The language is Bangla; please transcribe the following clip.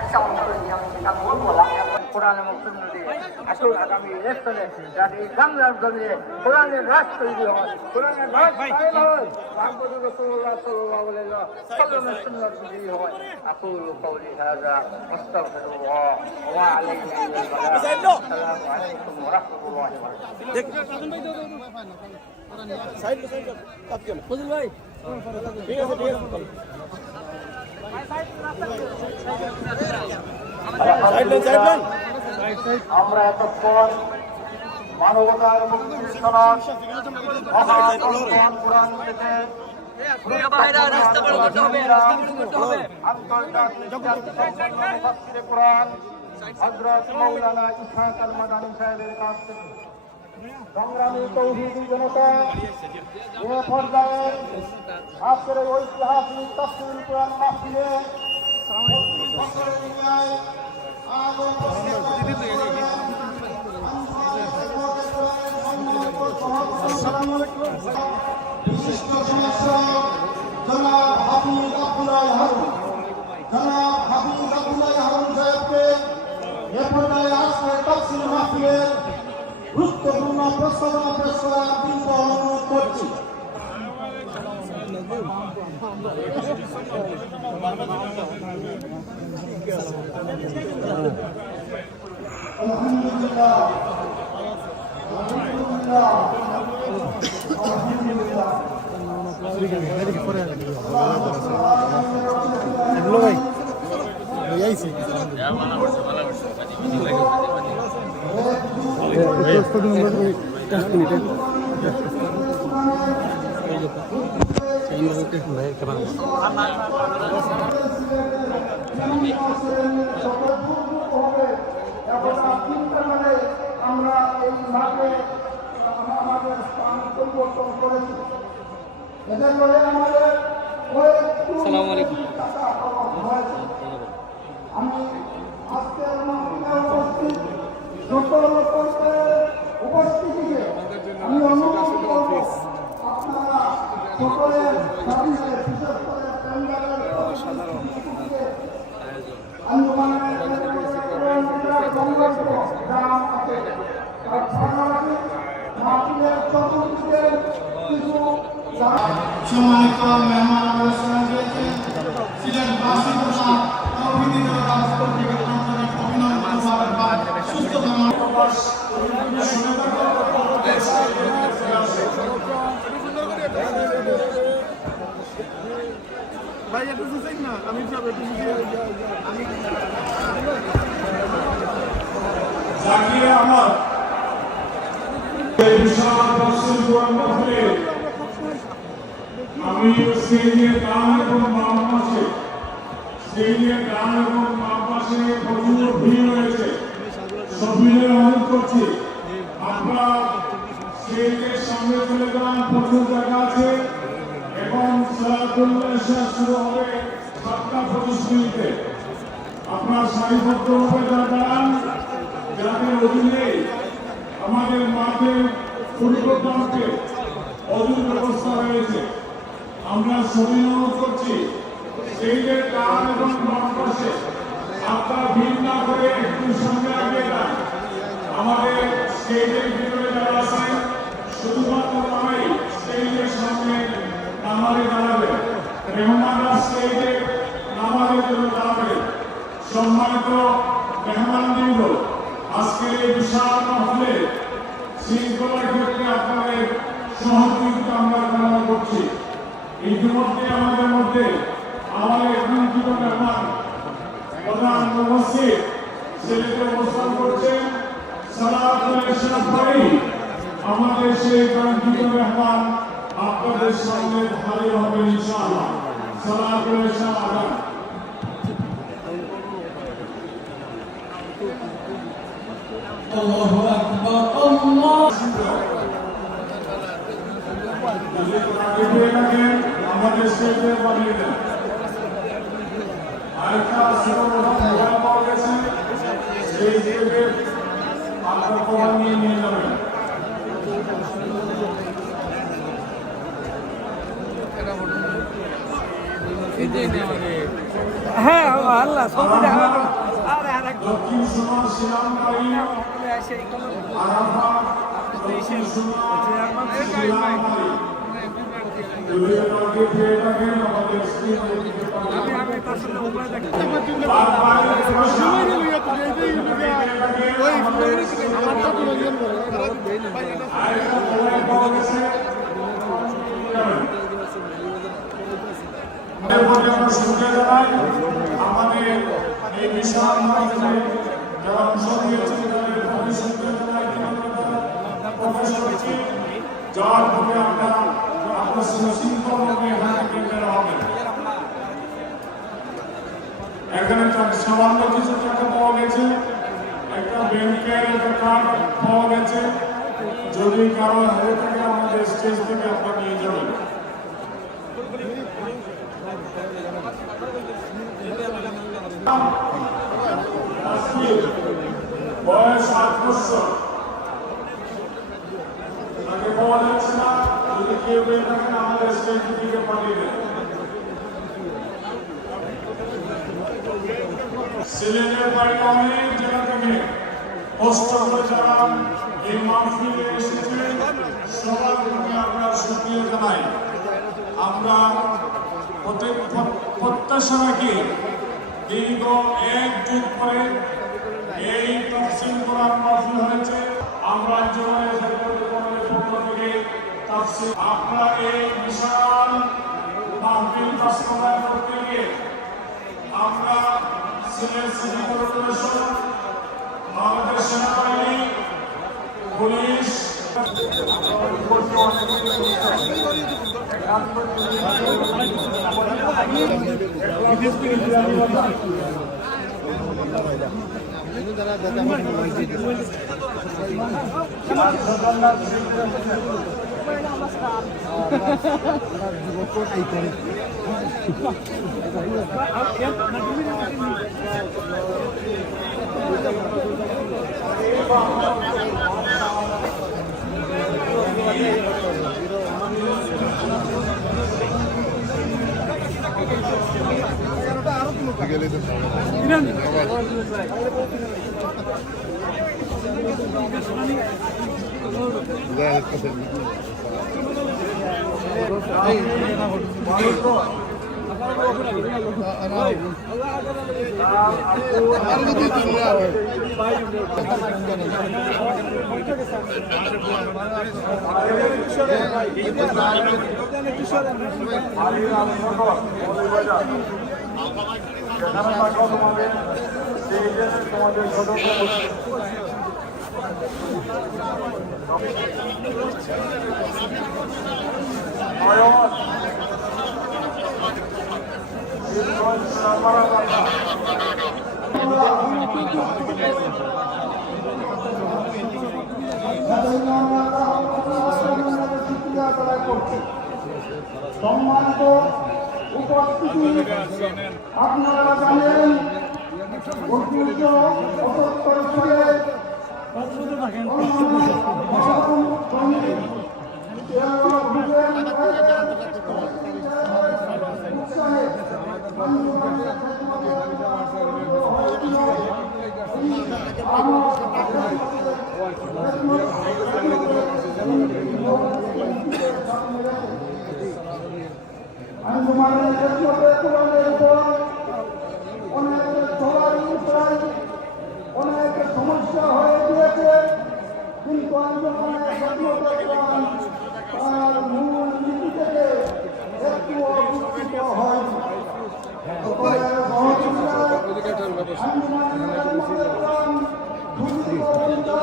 একটা অন্তর আমি যেটা বলবো কোরআনের মুক্তিযুদ্ধে আসল আগামী ইলেকশনে যাতে এই বাংলার জমিয়ে কোরআনের রাজ তৈরি হয়, কোরআনের রাজ কায়েম হয়, মুহাম্মদ রাসূলুল্লাহ সাল্লাল্লাহু আলাইহি ওয়াসাল্লামের সুন্নাত বিজয়ী হয়। আকুলু কওলি হাযা আস্তাগফিরুল্লাহ ওয়া আলাইহি আসসালামু আলাইকুম ওয়া রাহমাতুল্লাহি ওয়া বারাকাতুহু। সাইড ফজল ভাই ঠিক আছে আমরা এতক্ষণ মানবতার মুক্তির সনদ কোরআন থেকে আন্তর্জাতিক কোরআন হযরত মাওলানা ইসহাক আল মাদানী সাহেবের কাছ থেকে সংগ্রামী তৌহিদি জনতা এ পর্যায়ে আজকের ঐতিহাসিক তাফসীর কোরআন মাহফিলে বিশিষ্ট সমাজসেবক জনাব হাফিজ আব্দুল্লাহ হারুন সাহেবকে এ পর্যায়ে আজকের তাফসীর মাহফিলের গুরুত্বপূর্ণ প্রস্তাবনা পেশ করার বিনীত অনুরোধ করছি। আমরা এই মাঠে আমাদের স্থান পরিবর্তন করেছি, এতে করে আমাদের আমি আজকে উপস্থিত উপস্থিতিকে আমি অনুরোধ করব আপনারা সকলের সামনে বিশেষ করে সম্মানিত মেহমান অনুষ্ঠান রয়েছে সিলেট বাসী তথা তৌহিদি রাজপথকে আন্তরিক অভিনন্দন সুস্থ ভাই একটু বুঝেন না আমি জাকির আহমদ আমি স্টেজের গান এবং বাম পাশে প্রচুর ভিড় রয়েছে, সবিনের অনুরোধ করছি আপনারা স্টেজের সামনে চলে যান, প্রচুর জায়গা আছে এবং শুরু হবে 7:25 আপনার সারিবদ্ধভাবে দাঁড়ান, যাদের অধীনে আমাদের মাঠের পরিবর্তনকে অদূর ব্যবস্থা রয়েছে। আমরা সবাই অনুরোধ করছি স্টেজের ডান এবং বাম পাশে আপনারা ভিড় না করে একটু সামনে আগে যান। আমাদের স্টেজের ভিতরে যারা আছেন শুধুমাত্র তারাই স্টেজের সামনে নামাজে দাঁড়াবে, মেহমানরা স্টেজে নামাজের জন্য দাঁড়াবে। সম্মানিত মেহমানবৃন্দ, আজকের এই বিশাল মাহফিলে শৃঙ্খলার ক্ষেত্রে আপনাদের সহযোগিতা আমরা কামনা করছি। ইতিমধ্যে আমাদের মধ্যে আমাদের কাঙ্ক্ষিত মেহমান প্রধান উপস্থিত ছেলেকে অবস্থান করছেন। আমাদের সেই কাঙ্ক্ষিত মেহমান আপনাদের সামনে হাজির হবে ইনশাআল্লাহ। সালাতুল ইসলাম আদান। আল্লাহু আকবার আল্লাহ। আমাদের স্টেজে বানিয়ে দেন। আরেকটা মোবাইল পাওয়া গেছে, সেই আপনার প্রমাণ নিয়ে যাবেন। হ্যাঁ আল্লাহ দক্ষিণ সুমার শিলামবাড়ি আরাফাত দক্ষিণ সুমার শিলামবাড়ি যদি আমাকে পেয়ে থাকেন আমাদের আমাদের এই বিশাল মাধ্যমে যারা অংশ নিয়েছেন তাদের ভবিষ্যতের যার প্রতি আপনার সুশৃঙ্খলভাবে হবে। এখানে সামান্য কিছু টাকা পাওয়া গেছে, একটা ব্যাংকের একটা কার্ড পাওয়া গেছে। যদি কারো হয়ে থাকে আমাদের স্টেজ থেকে আপনারা নিয়ে যাবেন। বয়স 8 বছর, তাকে পাওয়া যাচ্ছে না। যদি কেউ পেয়ে থাকেন আমাদের স্টেজ থেকে পাঠিয়ে দেন। সিলেটের বাইরে অনেক জায়গা থেকে কষ্ট করে যারা এই মাহফিলে এসেছেন সবার প্রতি আমরা শুকরিয়া জানাই। আমরা প্রত্যাশা রাখি দীর্ঘ 1 যুগ পরে এই তাফসীর কোরআন মাহফিল হয়েছে। আমরা জমায়েত হেফাজতের পক্ষ থেকে তাফসীর আপনারা এই বিশাল মাহফিল বাস্তবায়ন করতে গিয়ে আমরা সিলেট সিটি কর্পোরেশন, বাংলাদেশ সেনাবাহিনী, পুলিশ সম্মানিত উপস্থিতি, আপনারা জানেন ঐতিহ্য ৭৫ সালে আঞ্জুমানের খেদমতে কোরআনের উপর অনেক অনেক সমস্যা হয়ে গিয়েছে, কিন্তু আঞ্জুমানের খেদমতে কোরআন তার মূল নীতি থেকে একটুও বিচ্যুত হয়। আঞ্জুমানের খেদমতে কোরআন দুর্নীতি ও চিন্তা